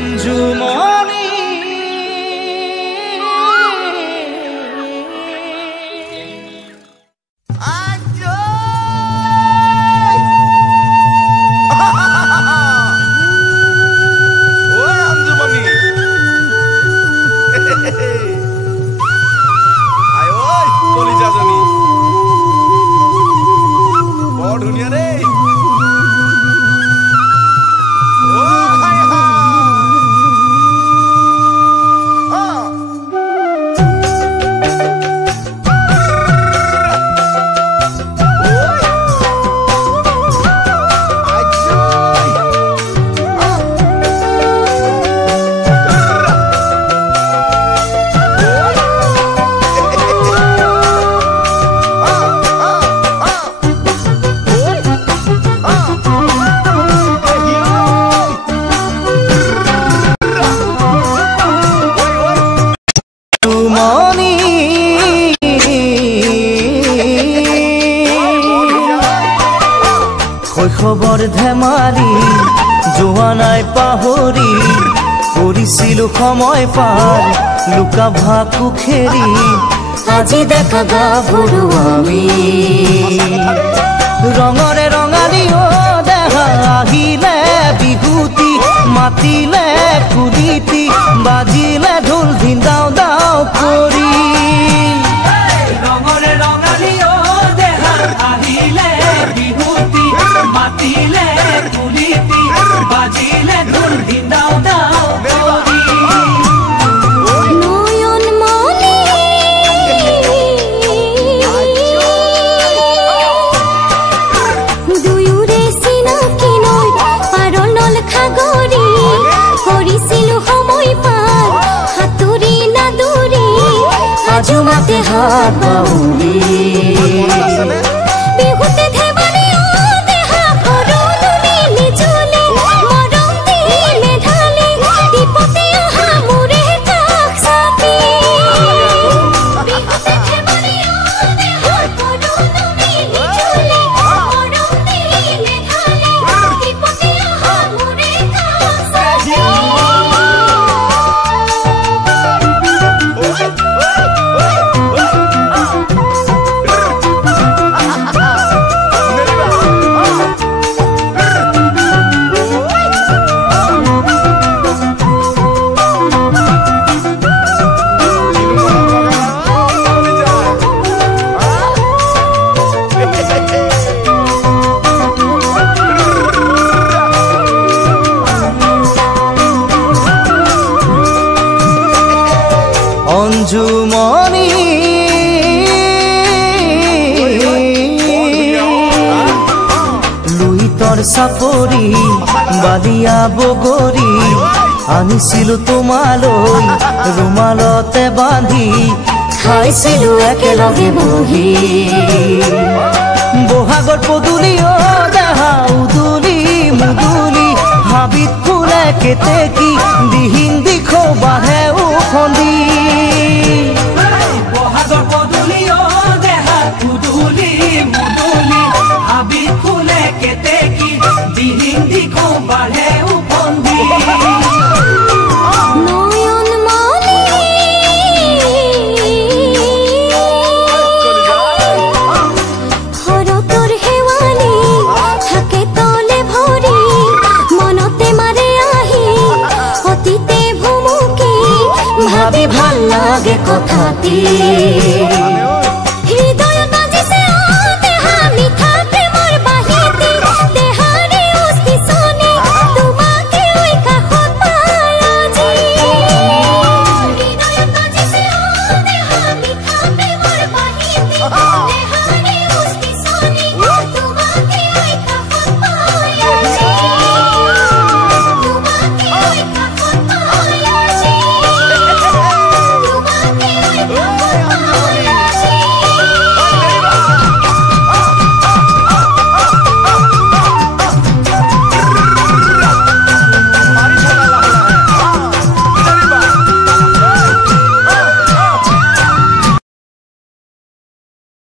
অঞ্জুমণি শৈশৱৰ ধেমালি যোৱা নাই পাহৰি কৰিছিলো সময় পাৰ লুকা ভাকু খেৰি আজি দেখা গাভৰু আমি ৰঙৰে ৰঙালী দেহা আহিলে বিহুতি মাতিলে কুলিতি বাজিলে ঢোল ধিন্দাও দাও কৰি ৰঙৰে ৰঙালী দেহা আহিলে বিহুতি মাতিলে কুলিতি বাজিলে ঢোল ধিন্দাও দাও কৰি जुमाते हाथ बाउली बिहुते धेमाली देहा करुणी निजुली मरम दिले ढाली दीपते आहा मुरे काक्षाती बिहुते धेमाली देहा करुणी निजुली मरम दिले ढाली दीपते आहा मुरे काक्षाती অঞ্জুমণি লুইতৰ চাপৰি বালিয়া বগৰী আনিছিলো তোমালৈ ৰুমালতে বান্ধি খাইছিলো একেলগে বহি বহাগৰ পদূলি দেহা উদুলি মুদুলি হাবিত ফুলে কেতেকী দিহিং দিখো বাহে উফন্দি বহাগৰ পদূলি দেহা উদুলি মুদুলি হাবিত ফুলে কেতেকী দিহিং দিখো বাহে উফন্দি ভাবি ভাল লাগে কথাটি